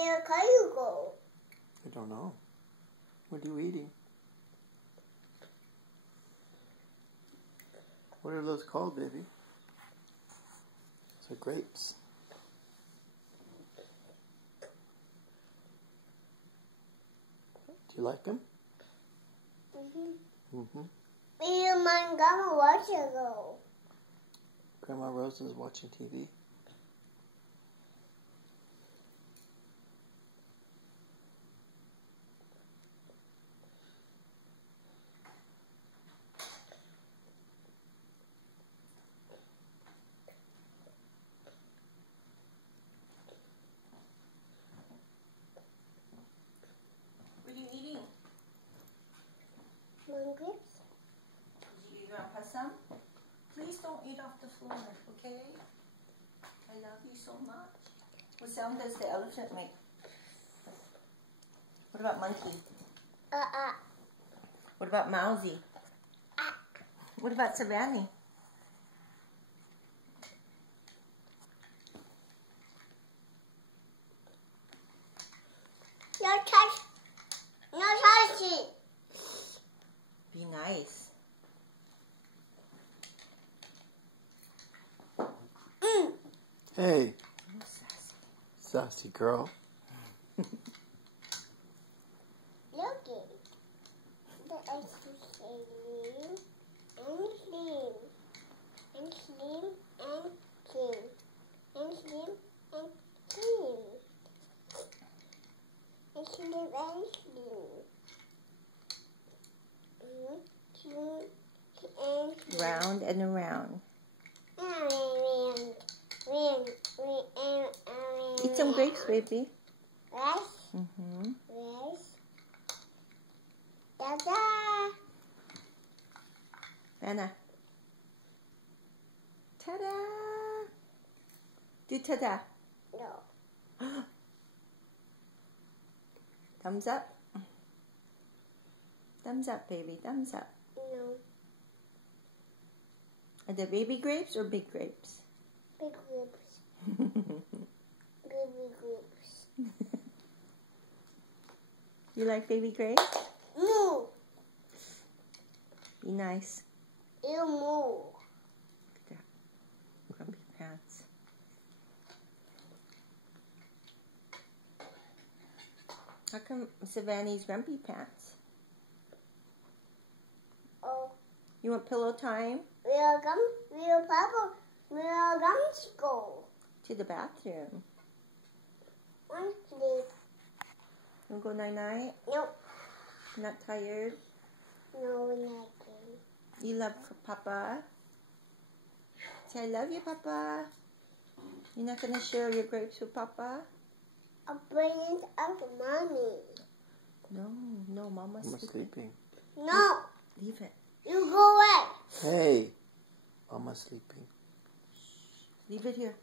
Where can you go? I don't know. What are you eating? What are those called, baby? Those are grapes. Do you like them? Where my grandma watching go? Grandma Rose is watching TV. What are you eating? Grapes? You Grandpa some? Please don't eat off the floor, okay? I love you so much. What sound does the elephant make? What about monkey? What about Mousy? What about Savannah? No touching. Be nice. Hey, Oh, sassy. sassy girl. Look it. The ice cream and clean. And clean and clean. And clean and clean. And clean and clean. Clean and Round and around. Eat some grapes, baby. Yes. Mm-hmm. Yes. Ta-da! Anna. Ta-da! Do ta-da. No. Thumbs up. Thumbs up, baby. Thumbs up. No. Are they baby grapes or big grapes? Big groups. Baby groups. You like baby grapes? Moo. Be nice. You moo. Look at that. Grumpy pants. How come Savannah's grumpy pants? Oh. You want pillow time? We'll Papa. We'll go. To the bathroom. One sleep. You want to go night-night? No. Not tired? No, nothing. You love Papa? Say, I love you, Papa. You're not going to share your grapes with Papa? A brilliant of mommy. No, Mama's Mama's sleeping. No. Leave it. You go away. Hey, Mama's sleeping. Leave it here.